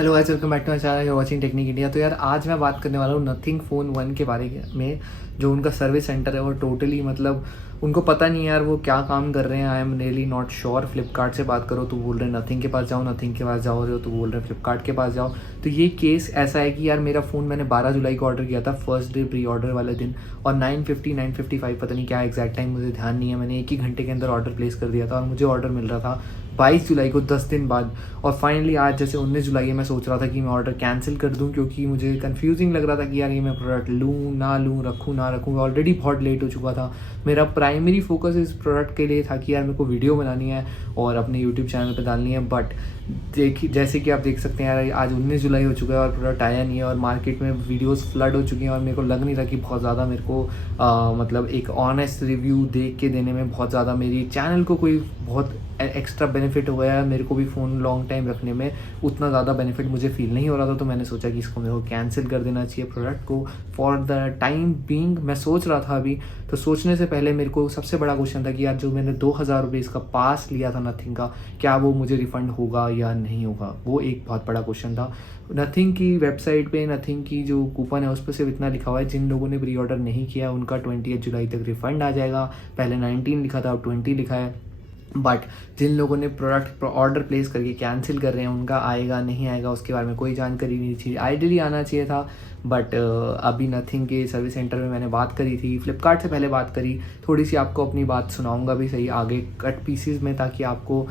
Hello guys, welcome back to my channel. You watching technique India. तो यार आज मैं बात करने वाला हूँ नथिंग फ़ोन 1 के बारे में। जो उनका सर्विस सेंटर है वो टोटली मतलब उनको पता नहीं है यार वो क्या काम कर रहे हैं। I am really not sure. Flipkart से बात करो तो बोल रहे हैं नथिंग के पास जाओ, नथिंग के पास जाओ रहे हो तो बोल रहे हैं फ्लिपकार्ट के पास जाओ। तो ये केस ऐसा है कि यार मेरा फ़ोन मैंने 12 जुलाई को ऑर्डर किया था, फर्स्ट डे प्री ऑर्डर वाले दिन, और 9:55 पता नहीं क्या एग्जैक्ट टाइम मुझे ध्यान नहीं है। मैंने एक ही घंटे के अंदर ऑर्डर प्लेस कर दिया था और मुझे ऑर्डर मिल रहा था 22 जुलाई को, 10 दिन बाद। और फाइनली आज जैसे 19 जुलाई है, मैं सोच रहा था कि मैं ऑर्डर कैंसिल कर दूं क्योंकि मुझे कंफ्यूजिंग लग रहा था कि यार ये मैं प्रोडक्ट लूँ ना लूँ, रखूँ ना रखूँ। ऑलरेडी बहुत लेट हो चुका था। मेरा प्राइमरी फोकस इस प्रोडक्ट के लिए था कि यार मेरे को वीडियो बनानी है और अपने यूट्यूब चैनल पे डालनी है। बट देखिए, जैसे कि आप देख सकते हैं यार आज 19 जुलाई हो चुका है और प्रोडक्ट आया नहीं है और मार्केट में वीडियोस फ्लड हो चुकी हैं और मेरे को लग नहीं रहा कि बहुत ज़्यादा मेरे को मतलब एक ऑनेस्ट रिव्यू देख के देने में बहुत ज़्यादा मेरी चैनल को कोई बहुत एक्स्ट्रा बेनिफिट हो गया है। मेरे को भी फ़ोन लॉन्ग टाइम रखने में उतना ज़्यादा बेनिफिट मुझे फील नहीं हो रहा था। तो मैंने सोचा कि इसको मेरे को कैंसिल कर देना चाहिए प्रोडक्ट को फॉर द टाइम बीइंग। मैं सोच रहा था अभी, तो सोचने से पहले मेरे को सबसे बड़ा क्वेश्चन था कि यार जो मैंने 2000 रुपये इसका पास लिया था नथिंग का, क्या वो मुझे रिफ़ंड होगा या नहीं होगा, वो एक बहुत बड़ा क्वेश्चन था। नथिंग की वेबसाइट पे, नथिंग की जो कूपन है उस पर सिर्फ इतना लिखा हुआ है जिन लोगों ने प्री ऑर्डर नहीं किया उनका 20 जुलाई तक रिफ़ंड आ जाएगा। पहले 19 लिखा था, अब 20 लिखा है। बट जिन लोगों ने प्रोडक्ट ऑर्डर प्लेस करके कैंसिल कर रहे हैं उनका आएगा नहीं आएगा उसके बारे में कोई जानकारी नहीं थी। आइडियली आना चाहिए था, बट अभी नथिंग के सर्विस सेंटर में मैंने बात करी थी, फ्लिपकार्ट से पहले बात करी। थोड़ी सी आपको अपनी बात सुनाऊंगा भी सही आगे कट पीसीज में, ताकि आपको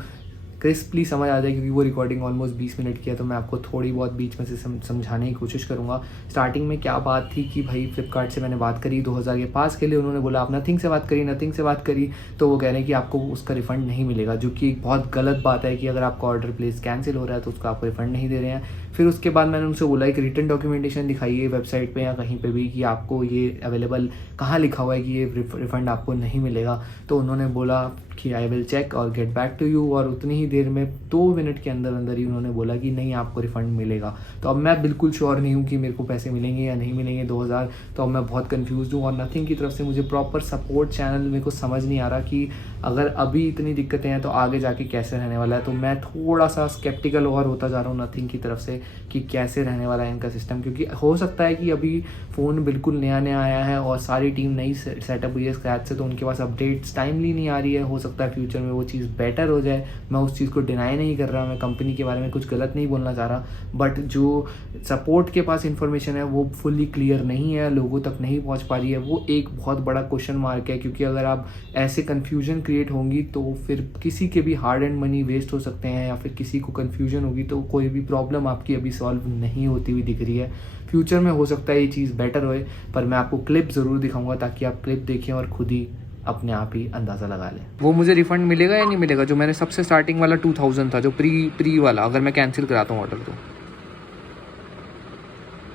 क्रिस्पली समझ आ जाए, क्योंकि वो रिकॉर्डिंग ऑलमोस्ट 20 मिनट की है। तो मैं आपको थोड़ी बहुत बीच में से समझाने की कोशिश करूँगा। स्टार्टिंग में क्या बात थी कि भाई फ्लिपकार्ट से मैंने बात करी 2000 के पास के लिए, उन्होंने बोला आप नथिंग से बात करी, नथिंग से बात करी तो वो कह रहे हैं कि आपको उसका रिफ़ंड नहीं मिलेगा, जो कि एक बहुत गलत बात है कि अगर आपका ऑर्डर प्लेस कैंसिल हो रहा है तो उसका आपको रिफ़ंड नहीं दे रहे हैं। फिर उसके बाद मैंने उनसे बोला एक रिटर्न डॉक्यूमेंटेशन दिखाइए वेबसाइट पे या कहीं पे भी कि आपको ये अवेलेबल कहाँ लिखा हुआ है कि ये रिफ़ंड आपको नहीं मिलेगा। तो उन्होंने बोला कि आई विल चेक और गेट बैक टू यू, और उतनी ही देर में 2 मिनट के अंदर अंदर ही उन्होंने बोला कि नहीं आपको रिफ़ंड मिलेगा। तो अब मैं बिल्कुल श्योर नहीं हूँ कि मेरे को पैसे मिलेंगे या नहीं मिलेंगे 2000। तो अब मैं बहुत कंफ्यूज हूँ और नथिंग की तरफ से मुझे प्रॉपर सपोर्ट चैनल मेरे को समझ नहीं आ रहा कि अगर अभी इतनी दिक्कतें हैं तो आगे जाके कैसे रहने वाला है। तो मैं थोड़ा सा स्केप्टिकल और होता जा रहा हूँ नथिंग की तरफ से कि कैसे रहने वाला है इनका सिस्टम, क्योंकि हो सकता है कि अभी फ़ोन बिल्कुल नया नया आया है और सारी टीम नई सेटअप हुई है स्क्रैच से, तो उनके पास अपडेट्स टाइमली नहीं आ रही है। हो सकता है फ्यूचर में वो चीज़ बेटर हो जाए, मैं उस चीज़ को डिनाई नहीं कर रहा, मैं कंपनी के बारे में कुछ गलत नहीं बोलना चाह रहा। बट जो सपोर्ट के पास इंफॉर्मेशन है वो फुल्ली क्लियर नहीं है, लोगों तक नहीं पहुंच पा रही है। वो एक बहुत बड़ा क्वेश्चन मार्क है, क्योंकि अगर आप ऐसे कन्फ्यूजन क्रिएट होंगी तो फिर किसी के भी हार्ड एंड मनी वेस्ट हो सकते हैं, या फिर किसी को कन्फ्यूजन होगी तो कोई भी प्रॉब्लम आपकी अभी सॉल्व नहीं होती हुई दिख रही है। फ्यूचर में हो सकता है ये चीज़ बेटर होए, पर मैं आपको क्लिप ज़रूर दिखाऊंगा ताकि आप क्लिप देखें और खुद ही अपने आप ही अंदाज़ा लगा लें। वो मुझे रिफ़ंड मिलेगा या नहीं मिलेगा, जो मैंने सबसे स्टार्टिंग वाला 2000 था जो प्री वाला, अगर मैं कैंसिल कराता हूँ ऑर्डर तो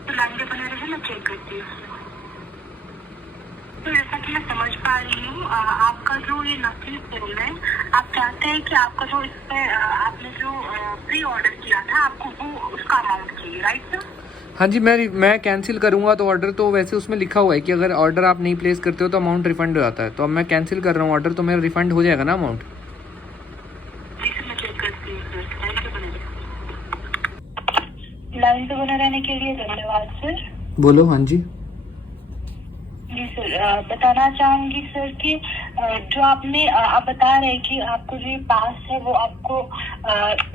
लाइन पे बने रहिए, मैं चेक करती हूँ। तो जैसा कि मैं समझ पा रही हूँ, आपका जो ये नथिंग फोन है, आप चाहते हैं कि आपका जो इसमें आपने जो प्री ऑर्डर किया था आपको वो उसका अमाउंट चाहिए, राइट सर? हाँ जी, मैं कैंसिल करूँगा तो ऑर्डर तो वैसे उसमें लिखा हुआ है कि अगर ऑर्डर आप नहीं प्लेस करते हो तो अमाउंट रिफंड हो जाता है। तो अब मैं कैंसिल कर रहा हूँ ऑर्डर, तो मेरा रिफंड हो जाएगा ना अमाउंट? जी सर, मैं चेक करती हूँ सर। लाइन पे बने रहने के लिए धन्यवाद सर। बोलो। हाँ जी जी सर, बताना चाहूंगी सर कि जो आपने आप बता रहे हैं कि आपको जो ये पास है वो आपको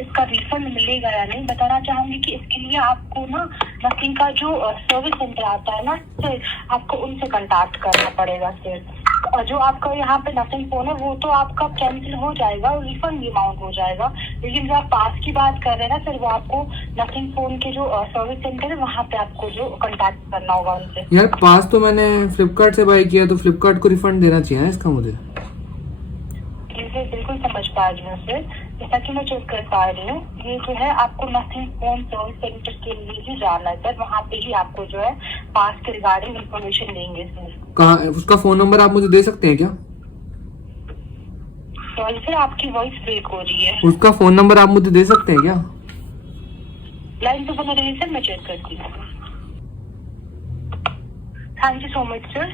इसका रिफंड मिलेगा या नहीं, बताना चाहूंगी कि इसके लिए आपको ना नथिंग का जो सर्विस सेंटर आता है ना सर, आपको उनसे कांटेक्ट करना पड़ेगा सर। जो आपका यहाँ पे नथिंग फोन है वो तो आपका कैंसिल हो जाएगा और रिफंड भी अमाउंट हो जाएगा, लेकिन जो आप पास की बात कर रहे हैं ना सर, वो आपको नथिंग फोन के जो सर्विस सेंटर है वहाँ पे आपको जो कांटेक्ट करना होगा उनसे। यार, पास तो मैंने फ्लिपकार्ट से बाय किया, तो फ्लिपकार्ट को रिफंड देना चाहिए ना इसका मुझे। सर बिल्कुल समझ पा रही हूँ सर, जैसा कि मैं चेक कर पा रही हूँ, ये जो है आपको नथिंग फोन सर्विस सेंटर के लिए ही जाना है सर, वहाँ पे ही आपको जो है पास के रिगार्डिंग इन्फॉर्मेशन देंगे सर। कहाँ उसका फ़ोन नंबर आप मुझे दे सकते हैं क्या? सॉरी सर, आपकी वॉइस ब्रेक हो रही है। उसका फ़ोन नंबर आप मुझे दे सकते हैं क्या? लाइन पे बने रहिए सर, मैं चेक करती हूँ। Thank you so much sir.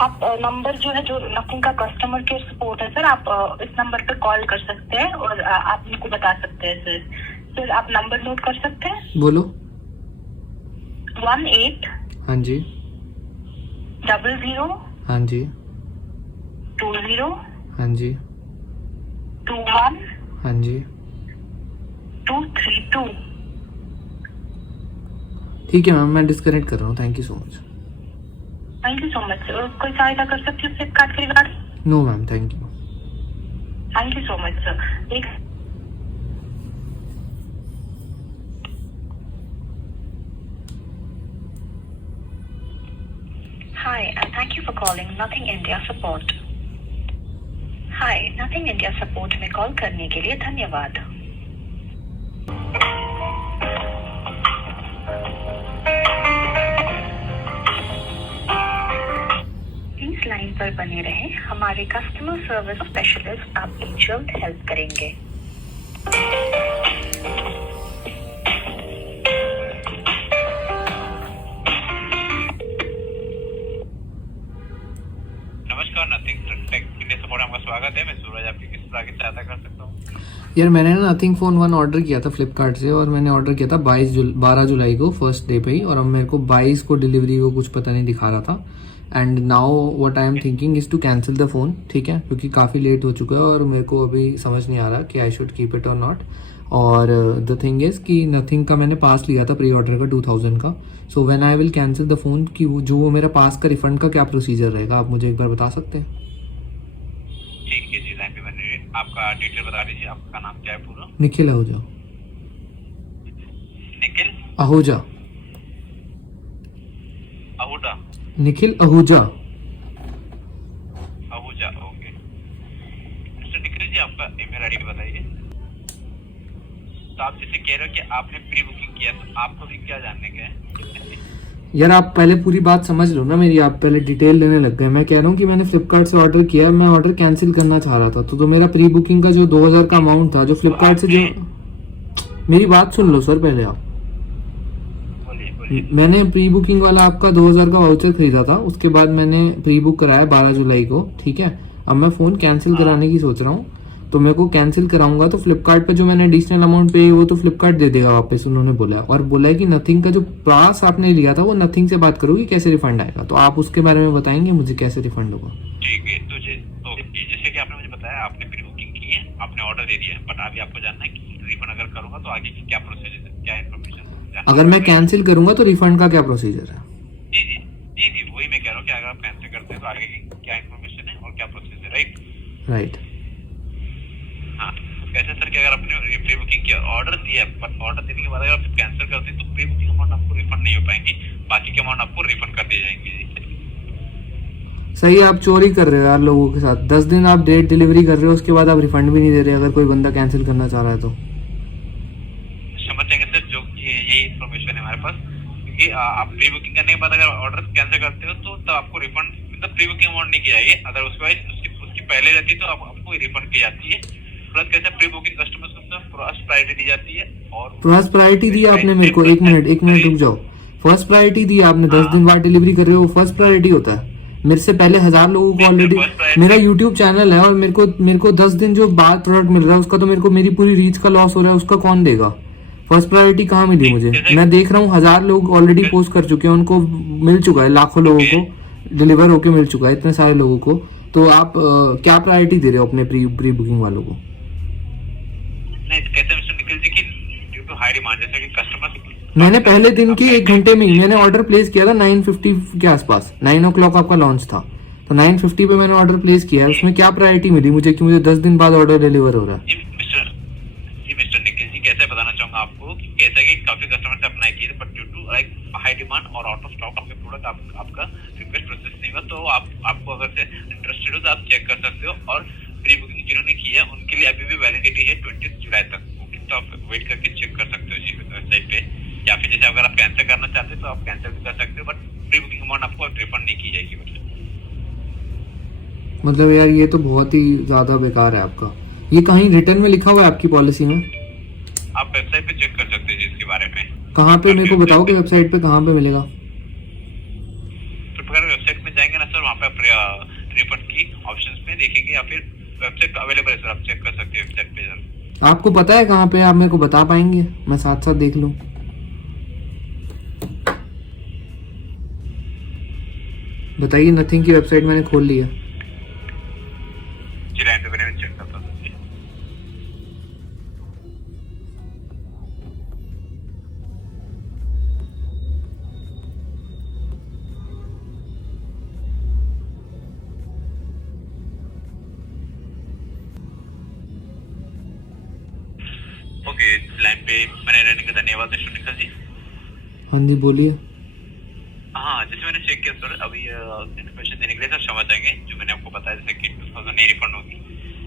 आप नंबर जो है जो नथिंग का कस्टमर केयर सपोर्ट है सर, आप इस नंबर पे कॉल कर सकते हैं और आप उनको बता सकते हैं सर। सर आप नंबर नोट कर सकते हैं? बोलो। 18 हाँ जी 00 हाँ जी 20 हाँ जी 21 हाँ जी 232। ठीक है मैम, मैं डिस्कनेक्ट कर रहा हूँ। Thank you so much. Thank you so much sir. कोई सहायता कर सकती हूँ फ्लिपकार्ट के regarding? No ma'am, thank you. Thank you so much sir. एक Hi, and thank you for calling Nothing India Support. Hi, Nothing India Support में call करने के लिए धन्यवाद। प्लीज लाइन पर बने रहें, हमारे कस्टमर सर्विस स्पेशलिस्ट आपकी जल्द हेल्प करेंगे। नमस्कार, नथिंग टेक इंडिया सपोर्ट में आपका स्वागत है। मैं सूरज आपकी किस तरह की सहायता कर सकता हूँ? यार मैंने ना नथिंग फ़ोन 1 ऑर्डर किया था फ्लिपकार्ट से, और मैंने ऑर्डर किया था 12 जुलाई को, फर्स्ट डे पे ही, और अब मेरे को 22 को डिलीवरी को कुछ पता नहीं दिखा रहा था। And now what I am thinking is to cancel the phone, ठीक है, क्योंकि काफ़ी लेट हो चुका है और मेरे को अभी समझ नहीं आ रहा कि आई शुड कीप इट और नॉट। और द थिंग इज़ कि नथिंग का मैंने पास लिया था प्री ऑर्डर का 2000 का। So when I will cancel the phone, कि वो मेरा पास का रिफंड का क्या प्रोसीजर रहेगा, आप मुझे एक बार बता सकते हैं? ठीक है जी, लाइन पे बने रहिए। आपका डिटेल बता दीजिए। आपका नाम क्या है पूरा? निखिल आहूजा। निखिल आहूजा। आहूजा। निखिल आहूजा। आहूजा, ओके। मिस्टर निखिल जी, आपका ईमेल आईडी बताइए। तो आप जैसे कह रहे हो कि आपने प्री बुकिंग किया, तो आपको भी क्या जानने का है? यार आप पहले पूरी बात समझ लो ना मेरी, आप पहले डिटेल लेने लग गए। मैं कह रहा हूँ कि मैंने फ्लिपकार्ट से ऑर्डर किया, मैं ऑर्डर कैंसिल करना चाह रहा था, तो मेरा प्री बुकिंग का जो 2000 का अमाउंट था, जो फ्लिपकार्ट से, जो मेरी बात सुन लो सर पहले आप। मैंने प्री बुकिंग वाला आपका 2000 का वाउचर खरीदा था, उसके बाद मैंने प्री बुक कराया 12 जुलाई को, ठीक है। अब मैं फ़ोन कैंसिल कराने की सोच रहा हूँ, तो मेरे को कैंसिल कराऊंगा तो फ्लिपकार्ट पे जो मैंने एडिशनल अमाउंट पे वो तो फ्लिपकार्ट दे देगा वापस, उन्होंने बोला। और बोला है कि नथिंग का जो पास आपने लिया था वो नथिंग से बात करोगे कैसे रिफंड आएगा, तो आप उसके बारे में बताएंगे मुझे कैसे रिफंड होगा? ठीक है, तो जैसे कि आपने मुझे बताया आपने प्री बुकिंग की है, आपने ऑर्डर दे दिया है, बट अभी आपको जानना है कि रिफंड अगर करूंगा तो आगे की क्या प्रोसीजर है, क्या इन्फॉर्मेशन? अगर मैं कैंसिल करूंगा तो रिफंड का क्या प्रोसीजर है? जी जी जी जी, वही मैं कह रहा हूँ कि अगर आप कैंसिल करते हैं तो आगे की क्या इन्फॉर्मेशन है और क्या प्रोसीजर, राइट? राइट। हाँ, कैसे सर कि अगर आपने प्री बुकिंग किया, ऑर्डर दिया, पर ऑर्डर देने के बाद अगर आप कैंसिल करते हैं तो प्री बुकिंग अमाउंट आपको रिफंड नहीं हो पाएंगी, बाकी के अमाउंट आपको रिफंड कर दी जाएंगी। सही, आप चोरी कर रहे हो यार लोगों के साथ। 10 दिन आप डेट डिलीवरी कर रहे हो, उसके बाद आप रिफंड भी नहीं दे रहे अगर कोई बंदा कैंसिल करना चाह रहा है तो। समझ जाएंगे सर, जो यही इन्फॉर्मेशन है हमारे पास, क्योंकि आप प्री बुकिंग करने के बाद अगर ऑर्डर कैंसिल करते हो तो तब आपको रिफंड, मतलब प्री बुकिंग अमाउंट नहीं की जाएगी, अदरवाइज उसकी पहले रहती है तो आपको रिफंड की जाती है। प्लस कैसे प्री बुकिंग कस्टमर्स को फर्स्ट प्रायोरिटी दी जाती है। और फर्स्ट प्रायोरिटी दी आपने मेरे को, एक मिनट रुक जाओ। फर्स्ट प्रायोरिटी दी आपने, 10 दिन बाद डिलीवरी कर रहे हो, फर्स्ट प्रायोरिटी होता है। मेरे से पहले 1000 लोगों को ऑलरेडी, मेरा यूट्यूब चैनल है और मेरे को 10 दिन जो बाद प्रोडक्ट मिल रहा है उसका तो मेरे को मेरी पूरी रीच का लॉस हो रहा है, उसका कौन देगा? फर्स्ट प्रायोरिटी कहाँ मिली मुझे? मैं देख रहा हूँ 1000 लोग ऑलरेडी पोस्ट कर चुके हैं, उनको मिल चुका है, लाखों लोगों को डिलीवर होके मिल चुका है, इतने सारे लोगों को। तो आप क्या प्रायोरिटी दे रहे हो अपने प्री बुकिंग वालों को? नहीं, कैसे मिस्टर निखिल जी की ड्यू टू हाई डिमांड, जैसे कि कस्टमर, मैंने पहले दिन के 1 घंटे में ही मैंने ऑर्डर प्लेस किया था 9:50 के आसपास, 9 o'clock आपका लॉन्च था, तो 9:50 पे मैंने ऑर्डर प्लेस किया है। उसमें क्या प्रायोरिटी मिली मुझे कि मुझे 10 दिन बाद ऑर्डर डिलीवर हो रहा है? जी मिस्टर निखिल जी, कैसे बताना चाहूंगा आपको कि कैसा कि काफी कस्टमर से अप्लाई किए, but due to like high demand और आउट ऑफ स्टॉक आपके प्रोडक्ट आपका रिक्वेस्ट प्रोसेस नहीं हुआ, तो आपको अगर से इंटरेस्टेड हो तो आप चेक कर सकते हो। और प्री बुकिंग जिन्होंने की है उनके लिए अभी भी वैलिडिटी है 20 जुलाई तक, तो आप वेट करके चेक कर सकते हो जी वेबसाइट पे, या फिर जैसे अगर आप कैंसिल करना चाहते हो तो आप कैंसिल भी कर सकते हो, बट प्री बुकिंग अमाउंट आपको रिफंड नहीं की जाएगी। मतलब यार ये तो बहुत ही ज्यादा बेकार है आपका। ये कहीं रिटर्न में लिखा हुआ है आपकी पॉलिसी में? आप वेबसाइट पे चेक कर सकते हैं जी इसके बारे में। कहाँ पे, मेरे को बताओ कि वेबसाइट पे कहाँ पे मिलेगा? तो अगर वेबसाइट में जाएंगे ना सर, वहाँ पे आप रिफंड की ऑप्शंस में देखेंगे, या फिर वेबसाइट अवेलेबल है सर, आप चेक कर सकते हैं वेबसाइट पे सर। आपको पता है कहाँ पे, आप मेरे को बता पाएंगे? मैं साथ साथ देख लूँ। बताइए। नथिंग की वेबसाइट मैंने खोल लिया। जी लाइन पे मैंने चेक करता हूँ जी। ओके, लाइन पे मैंने रहने का धन्यवाद मिस्टर निखिल जी। हाँ जी बोलिए। हाँ, जैसे मैंने चेक किया सर, अभी इन्फॉर्मेशन देने के लिए सर क्षमा चाहेंगे, जो मैंने आपको बताया जैसे कि 2000 नहीं रिफंड होगी।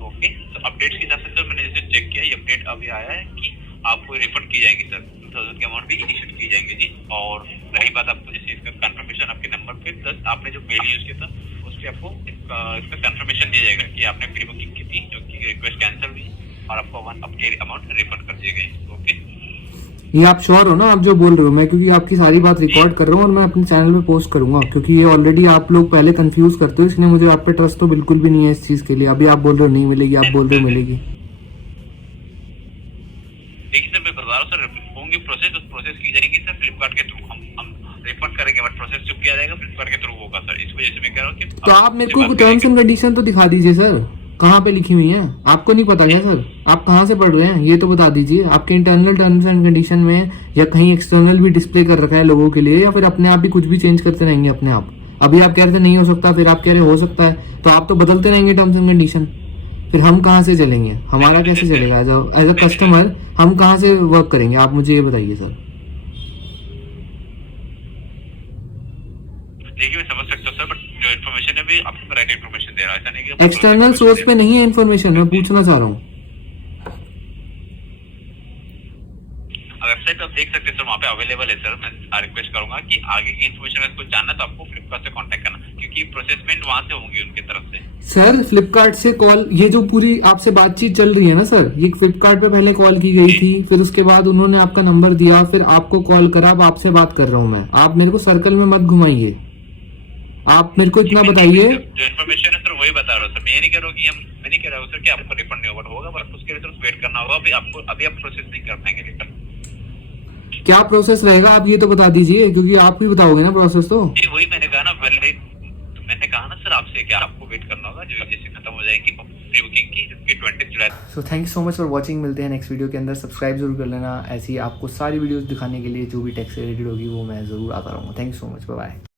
ओके, तो अपडेट्स के हिसाब से सर मैंने जैसे चेक किया, ये अपडेट अभी आया है कि आपको रिफंड की जाएंगी सर, 2000 की अमाउंट भी इशू की जाएंगी जी। और रही बात आपको जैसे इसका कंफर्मेशन आपके नंबर पे प्लस आपने जो मेल यूज किया था उस पर आपको इसका कंफर्मेशन दिया जाएगा कि आपने प्री बुकिंग की थी, जो कि रिक्वेस्ट कैंसिल हुई और आपको आपके अमाउंट रिफंड कर दिए गए। ओके, ये आप श्योर हो ना आप जो बोल रहे हो? मैं क्योंकि आपकी सारी बात रिकॉर्ड कर रहा हूँ और मैं अपने चैनल पे पोस्ट करूंगा, क्योंकि ये ऑलरेडी आप लोग पहले कंफ्यूज करते हो, इसलिए मुझे आप पे ट्रस्ट तो बिल्कुल भी नहीं है इस चीज के लिए। अभी आप बोल रहे हो नहीं मिलेगी, आप बोल रहे हो मिलेगी। देखिए सर, मैं बता रहा हूँ सर, होंगी प्रोसेस, उस प्रोसेस की जाएगी सर फ्लिपकार्ट के थ्रू। हम रिफंड करेंगे बट प्रोसेस जो किया जाएगा फ्लिपकार्ट के थ्रू होगा सर। इस वजह से मैं कह रहा हूँ कि तो आप मेरे को टर्म्स एंड कंडीशन तो दिखा दीजिए सर, कहाँ पे लिखी हुई है? आपको नहीं पता क्या सर? आप कहाँ से पढ़ रहे हैं ये तो बता दीजिए। आपके इंटरनल टर्म्स एंड कंडीशन में या कहीं एक्सटर्नल भी डिस्प्ले कर रखा है लोगों के लिए, या फिर अपने आप भी कुछ भी चेंज करते रहेंगे अपने आप? अभी आप कह रहे थे नहीं हो सकता, फिर आप कह रहे हो सकता है, तो आप तो बदलते रहेंगे टर्म्स एंड कंडीशन। फिर हम कहाँ से चलेंगे? हमारा कैसे चलेगा? एज अ कस्टमर हम कहाँ से वर्क करेंगे? आप मुझे ये बताइए सर। देखिए मैं समझ सकता हूँ सर, बट जो इन्फॉर्मेशन है भी आपको राइट इन्फॉर्मेशन दे रहा है, ऐसा नहीं कि एक्सटर्नल सोर्स पे नहीं है इन्फॉर्मेशन, मैं पूछना चाह रहा हूँ। वेबसाइट आप देख सकते हैं सर, वहाँ पे अवेलेबल है सर। मैं रिक्वेस्ट करूंगा कि आगे की इन्फॉर्मेशन अगर कुछ जानना तो आपको फ्लिपकार्ट से कांटेक्ट करना, क्योंकि प्रोसेसमेंट वहाँ से होंगी उनकी तरफ से। सर फ्लिपकार्ट से कॉल, ये जो पूरी आपसे बातचीत चल रही है ना सर, ये फ्लिपकार्ट पे पहले कॉल की गई थी, फिर उसके बाद उन्होंने आपका नंबर दिया, फिर आपको कॉल करा, अब आपसे बात कर रहा हूँ मैं। आप मेरे को सर्कल में मत घुमाइए, आप मेरे को इतना बताइए। जो इन्फॉर्मेशन है सर वही बता रहा हूँ सर, मैं ये नहीं कह रहा हूँ कि मैं नहीं कह रहा हूँ सर कि आपको रिफंड नहीं होगा, बट उसके लिए सर वेट करना होगा। अभी आप प्रोसेस नहीं कर पाएंगे रिफंड। क्या प्रोसेस रहेगा आप ये तो बता दीजिए, क्योंकि आप ही बताओगे ना प्रोसेस तो। जी वही मैंने कहा ना, मैंने कहा ना सर आपसे क्या आपको वेट करना होगा, जो जैसे खत्म हो जाएगी प्री बुकिंग की 20 जुलाई। So thank you so much for watching. मिलते हैं नेक्स्ट वीडियो के अंदर। सब्सक्राइब जरूर कर लेना, ऐसी आपको सारी वीडियोस दिखाने के लिए जो भी टेक से रिलेटेड होगी वो मैं जरूर आता रहूँगा। Thank you so much, bye bye.